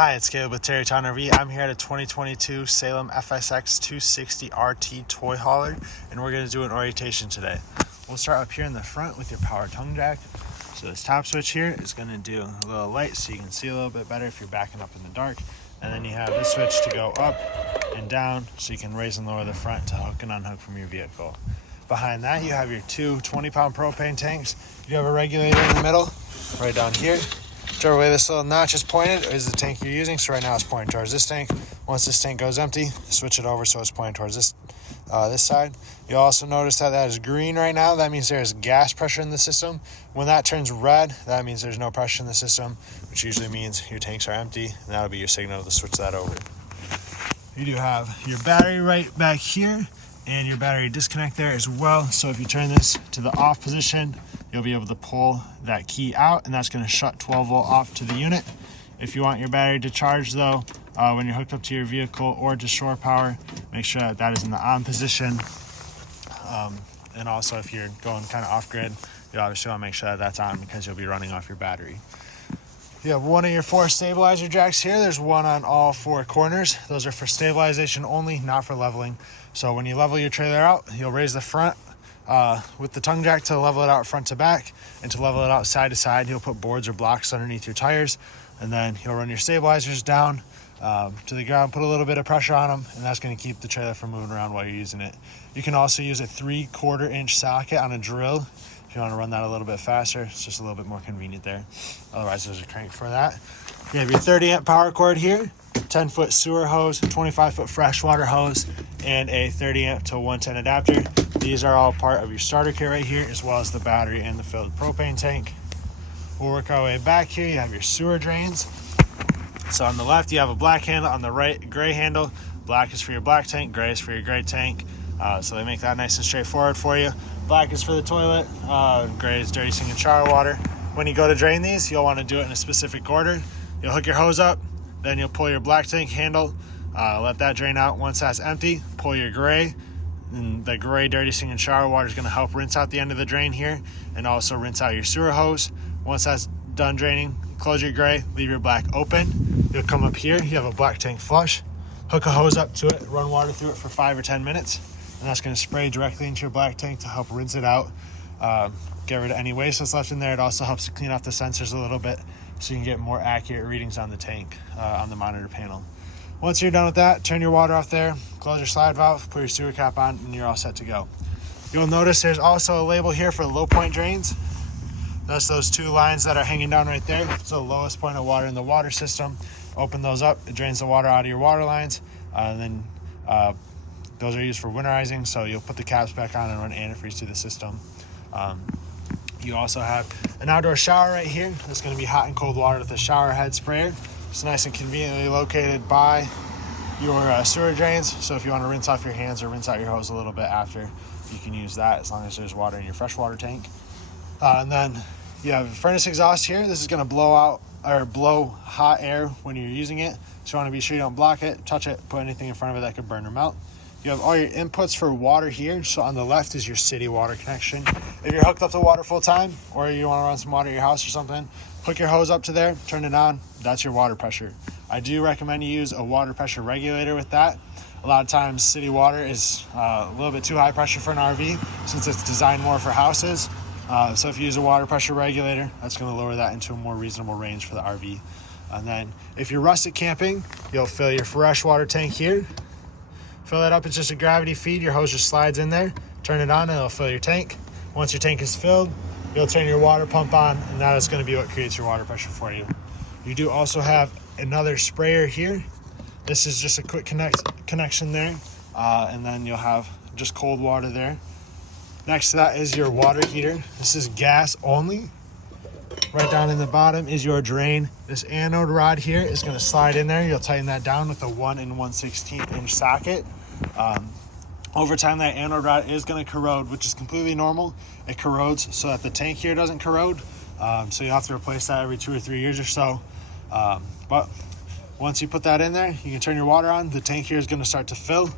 Hi, it's Caleb with Terrytown RV. I'm here at a 2022 Salem FSX 260 RT toy hauler, and we're going to do an orientation today. We'll start up here in the front with your power tongue jack. So this top switch here is going to do a little light so you can see a little bit better if you're backing up in the dark. And then you have this switch to go up and down so you can raise and lower the front to hook and unhook from your vehicle. Behind that, you have your two 20-pound propane tanks. You have a regulator in the middle, right down here. Whichever way this little notch is pointed is the tank you're using. So right now it's pointing towards this tank. Once this tank goes empty, switch it over so it's pointing towards this side. You'll also notice that is green right now. That means there's gas pressure in the system. When that turns red, that means there's no pressure in the system, which usually means your tanks are empty, and that'll be your signal to switch that over. You do have your battery right back here and your battery disconnect there as well. So if you turn this to the off position, you'll be able to pull that key out, and that's going to shut 12 volt off to the unit. If you want your battery to charge though, when you're hooked up to your vehicle or to shore power, make sure that is in the on position. And also if you're going kind of off grid, you obviously want to make sure that that's on because you'll be running off your battery. You have one of your 4 stabilizer jacks here. There's one on all 4 corners. Those are for stabilization only, not for leveling. So when you level your trailer out, you'll raise the front with the tongue jack to level it out front to back, and to level it out side to side, you'll put boards or blocks underneath your tires, and then you'll run your stabilizers down to the ground, put a little bit of pressure on them, and that's going to keep the trailer from moving around while you're using it. You can also use a 3/4 inch socket on a drill if you want to run that a little bit faster. It's just a little bit more convenient there. Otherwise, there's a crank for that. You have your 30 amp power cord here, 10-foot sewer hose, 25-foot freshwater hose, and a 30 amp to 110 adapter. These are all part of your starter kit right here, as well as the battery and the filled propane tank. We'll work our way back here. You have your sewer drains. So on the left, you have a black handle. On the right, gray handle. Black is for your black tank, gray is for your gray tank. So they make that nice and straightforward for you. Black is for the toilet, gray is dirty sink and shower water. When you go to drain these, you'll want to do it in a specific order. You'll hook your hose up, then you'll pull your black tank handle, let that drain out. Once that's empty, pull your gray, and the gray dirty sink and shower water is going to help rinse out the end of the drain here, and also rinse out your sewer hose. Once that's done draining, close your gray, leave your black open. You'll come up here, you have a black tank flush, hook a hose up to it, run water through it for 5 or 10 minutes, and that's going to spray directly into your black tank to help rinse it out, get rid of any waste that's left in there. It also helps to clean off the sensors a little bit so you can get more accurate readings on the tank on the monitor panel. Once you're done with that, turn your water off there, close your slide valve, put your sewer cap on, and you're all set to go. You'll notice there's also a label here for low point drains. That's those 2 lines that are hanging down right there. It's the lowest point of water in the water system. Open those up, it drains the water out of your water lines, and then those are used for winterizing, so you'll put the caps back on and run antifreeze through the system. You also have an outdoor shower right here. That's going to be hot and cold water with a shower head sprayer. It's nice and conveniently located by your sewer drains, so if you want to rinse off your hands or rinse out your hose a little bit after, you can use that as long as there's water in your freshwater tank. And then you have a furnace exhaust here. This is going to blow hot air when you're using it, so you want to be sure you don't block it, touch it, put anything in front of it that could burn or melt. You have all your inputs for water here. So on the left is your city water connection. If you're hooked up to water full time, or you want to run some water at your house or something, hook your hose up to there, turn it on. That's your water pressure. I do recommend you use a water pressure regulator with that. A lot of times city water is a little bit too high pressure for an RV since it's designed more for houses. So if you use a water pressure regulator, that's going to lower that into a more reasonable range for the RV. And then if you're rustic camping, you'll fill your freshwater tank here. Fill that up, it's just a gravity feed. Your hose just slides in there, turn it on, and it'll fill your tank. Once your tank is filled, you'll turn your water pump on, and that is going to be what creates your water pressure for you. You do also have another sprayer here. This is just a quick connection there, and then you'll have just cold water there. Next to that is your water heater. This is gas only. Right down in the bottom is your drain. This anode rod here is going to slide in there. You'll tighten that down with a 1 1/16 inch socket. Over time, that anode rod is going to corrode, which is completely normal. It corrodes so that the tank here doesn't corrode. So you'll have to replace that every 2 or 3 years or so. But once you put that in there, you can turn your water on. The tank here is going to start to fill.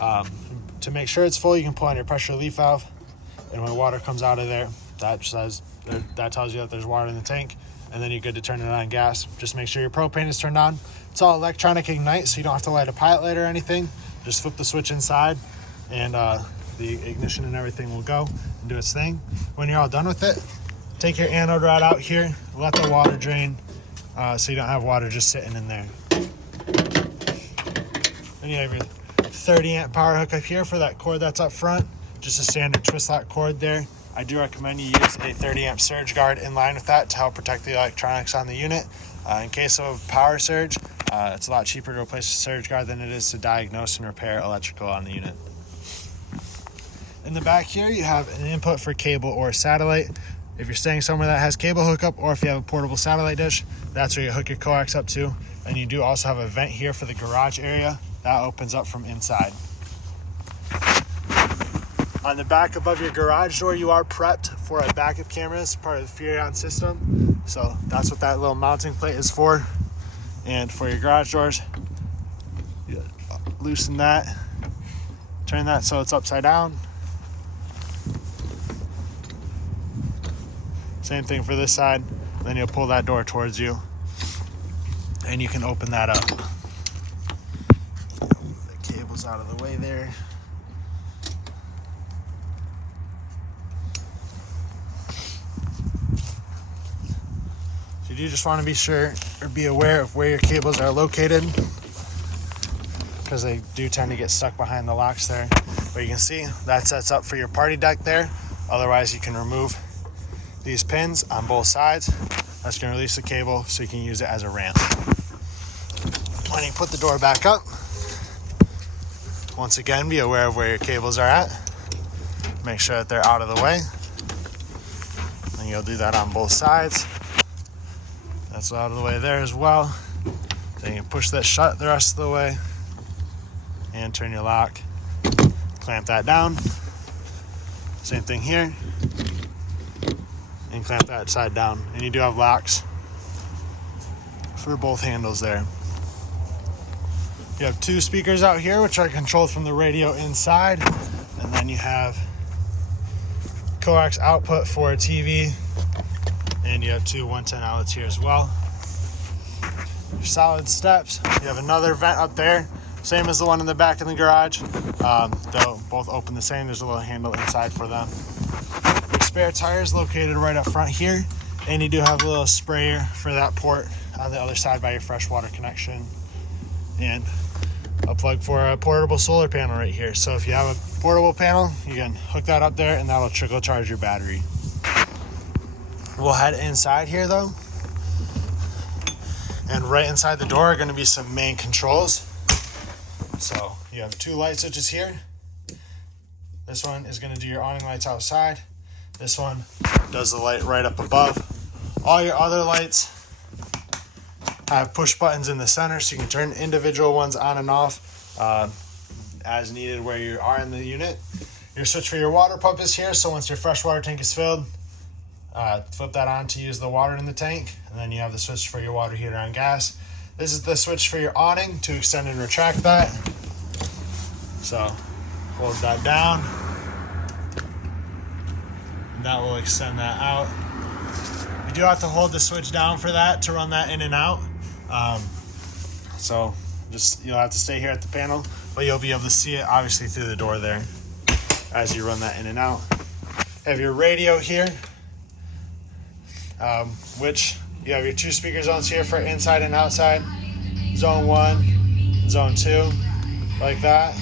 To make sure it's full, you can pull on your pressure relief valve. And when water comes out of there, that tells you that there's water in the tank. And then you're good to turn it on gas. Just make sure your propane is turned on It's all electronic ignite, so you don't have to light a pilot light or anything. Just flip the switch inside, and the ignition and everything will go and do its thing. When you're all done with it, take your anode rod out here, let the water drain, so you don't have water just sitting in there. Then you have your 30 amp power hook up here for that cord that's up front. Just a standard twist lock cord there. I do recommend you use a 30 amp surge guard in line with that to help protect the electronics on the unit. In case of power surge, it's a lot cheaper to replace a surge guard than it is to diagnose and repair electrical on the unit. In the back here, you have an input for cable or satellite. If you're staying somewhere that has cable hookup, or if you have a portable satellite dish, that's where you hook your coax up to. And you do also have a vent here for the garage area. That opens up from inside. On the back above your garage door, you are prepped for a backup camera as part of the Furrion system. So that's what that little mounting plate is for. And for your garage doors, you loosen that, turn that so it's upside down. Same thing for this side. Then you'll pull that door towards you, and you can open that up. The cable's out of the way there. So you do just want to be sure or be aware of where your cables are located, because they do tend to get stuck behind the locks there. But you can see that sets up for your party deck there. Otherwise, you can remove these pins on both sides. That's going to release the cable so you can use it as a ramp. When you put the door back up, once again, be aware of where your cables are at. Make sure that they're out of the way. And you'll do that on both sides. That's out of the way there as well. Then you push that shut the rest of the way and turn your lock. Clamp that down. Same thing here. And clamp that side down. And you do have locks for both handles there. You have two speakers out here, which are controlled from the radio inside. And then you have coax output for a TV. And you have two 110 outlets here as well. Your solid steps. You have another vent up there, same as the one in the back in the garage. They'll both open the same. There's a little handle inside for them. Your spare tire is located right up front here, and you do have a little sprayer for that port on the other side by your freshwater connection, and a plug for a portable solar panel right here. So if you have a portable panel, you can hook that up there and that'll trickle charge your battery. We'll head inside here though, and right inside the door are going to be some main controls. So you have two light switches here. This one is going to do your awning lights outside. This one does the light right up above. All your other lights have push buttons in the center, so you can turn individual ones on and off as needed where you are in the unit. Your switch for your water pump is here, so once your freshwater tank is filled, flip that on to use the water in the tank, and then you have the switch for your water heater on gas. This is the switch for your awning to extend and retract that. So hold that down, and that will extend that out. You do have to hold the switch down for that to run that in and out. So you'll have to stay here at the panel, but you'll be able to see it obviously through the door there as you run that in and out. You have your radio here, which you have your two speaker zones here for inside and outside. Zone 1, zone 2, like that.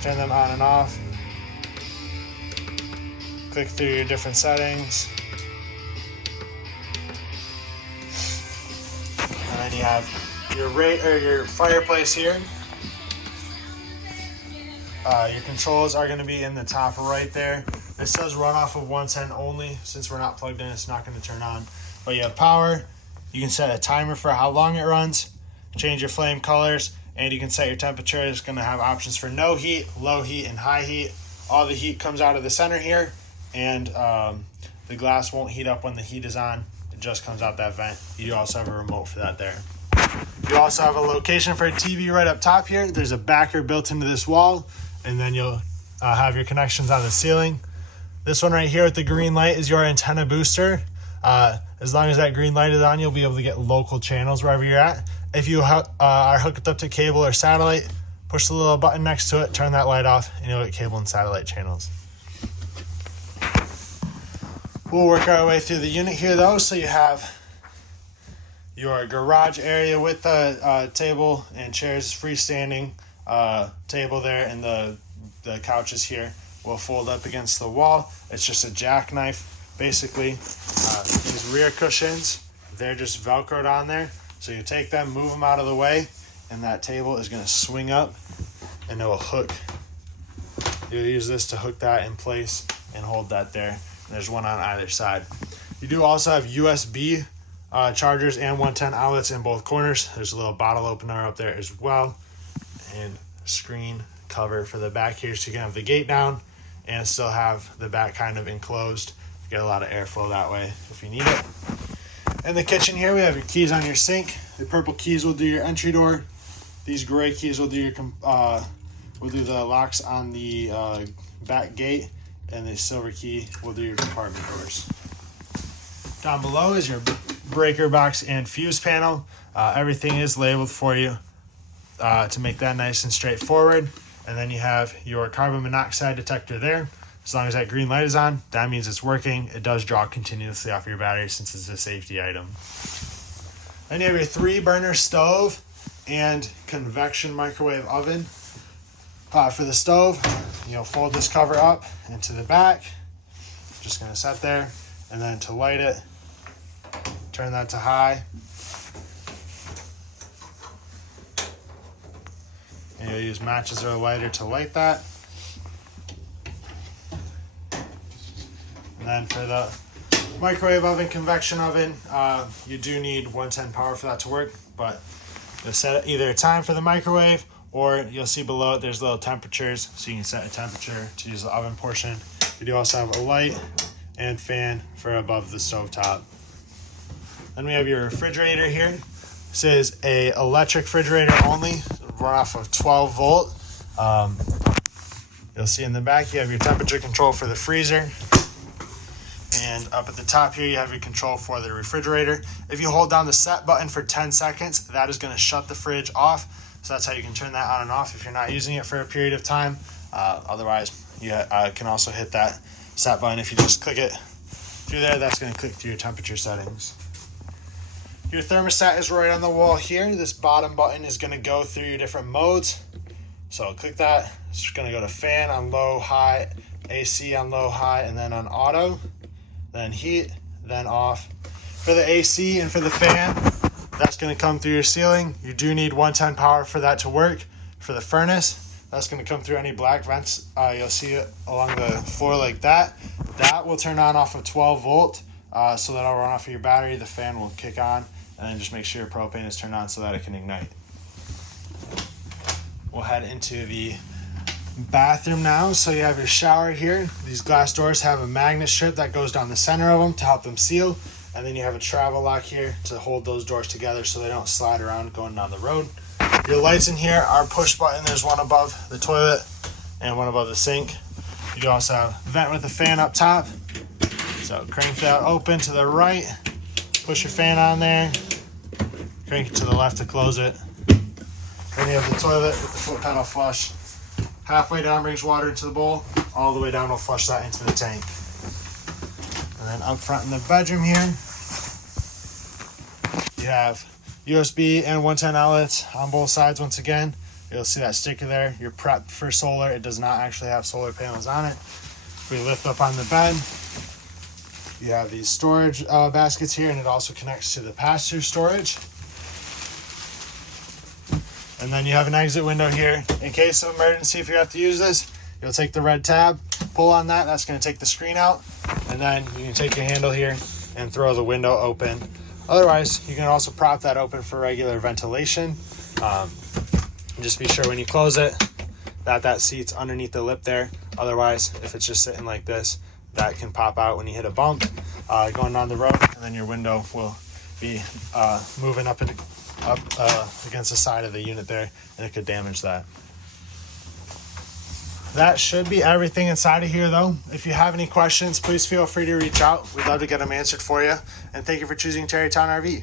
Turn them on and off. Click through your different settings. And then you have your fireplace here. Your controls are going to be in the top right there. This says run off of 110 only. Since we're not plugged in, it's not going to turn on. But you have power. You can set a timer for how long it runs, change your flame colors, and you can set your temperature. It's going to have options for no heat, low heat, and high heat. All the heat comes out of the center here, and the glass won't heat up when the heat is on. It just comes out that vent. You do also have a remote for that there. You also have a location for a TV right up top here. There's a backer built into this wall, and then you'll have your connections on the ceiling. This one right here with the green light is your antenna booster. As long as that green light is on, you'll be able to get local channels wherever you're at. If you are hooked up to cable or satellite, push the little button next to it, turn that light off, and you'll get cable and satellite channels. We'll work our way through the unit here though. So you have your garage area with the table and chairs, freestanding table there, and the couches here will fold up against the wall. It's just a jackknife basically. These rear cushions, they're just velcroed on there. So you take them, move them out of the way, and that table is going to swing up and it will hook. You'll use this to hook that in place and hold that there. And there's one on either side. You do also have USB chargers and 110 outlets in both corners. There's a little bottle opener up there as well, and screen cover for the back here, so you can have the gate down and still have the back kind of enclosed. Get a lot of airflow that way if you need it. In the kitchen here, we have your keys on your sink. The purple keys will do your entry door. These gray keys will do your will do the locks on the back gate, and the silver key will do your compartment doors. Down below is your breaker box and fuse panel. Everything is labeled for you to make that nice and straightforward. And then you have your carbon monoxide detector there. As long as that green light is on, that means it's working. It does draw continuously off your battery since it's a safety item. Then you have your 3-burner stove and convection microwave oven. For the stove, you'll fold this cover up into the back. Just gonna set there, and then to light it, turn that to high. And you'll use matches or a lighter to light that. And then for the microwave oven, convection oven, you do need 110 power for that to work, but you'll set either a time for the microwave, or you'll see below it there's little temperatures, so you can set a temperature to use the oven portion. You do also have a light and fan for above the stove top. Then we have your refrigerator here. This is a electric refrigerator only, run off of 12 volt. You'll see in the back you have your temperature control for the freezer. And up at the top here, you have your control for the refrigerator. If you hold down the set button for 10 seconds, that is going to shut the fridge off. So that's how you can turn that on and off if you're not using it for a period of time. Otherwise, you can also hit that set button. If you just click it through there, that's going to click through your temperature settings. Your thermostat is right on the wall here. This bottom button is going to go through your different modes. So click that. It's going to go to fan on low, high, AC on low, high, and then on auto. Then heat, then off. For the AC and for the fan, that's going to come through your ceiling. You do need 110 power for that to work. For the furnace, that's going to come through any black vents. You'll see it along the floor like that. That will turn on off of 12 volt, so that'll run off of your battery. The fan will kick on, and then just make sure your propane is turned on so that it can ignite. We'll head into the bathroom now. So you have your shower here. These glass doors have a magnet strip that goes down the center of them to help them seal, and then you have a travel lock here to hold those doors together so they don't slide around going down the road. Your lights in here are push button. There's one above the toilet and one above the sink. You do also have a vent with a fan up top, so crank that open to the right, push your fan on there, crank it to the left to close it. Then you have the toilet with the foot pedal flush. Halfway down brings water into the bowl, all the way down will flush that into the tank. And then up front in the bedroom here, you have USB and 110 outlets on both sides. Once again, you'll see that sticker there. You're prepped for solar. It does not actually have solar panels on it. If we lift up on the bed, you have these storage baskets here, and it also connects to the pass-through storage. And then you have an exit window here. In case of emergency, if you have to use this, you'll take the red tab, pull on that, that's going to take the screen out, and then you can take your handle here and throw the window open. Otherwise, you can also prop that open for regular ventilation. Just be sure when you close it that seat's underneath the lip there. Otherwise, if it's just sitting like this, that can pop out when you hit a bump going down the road, and then your window will be moving up against the side of the unit there, and it could damage that. That should be everything inside of here though. If you have any questions, please feel free to reach out. We'd love to get them answered for you. And thank you for choosing Terrytown RV.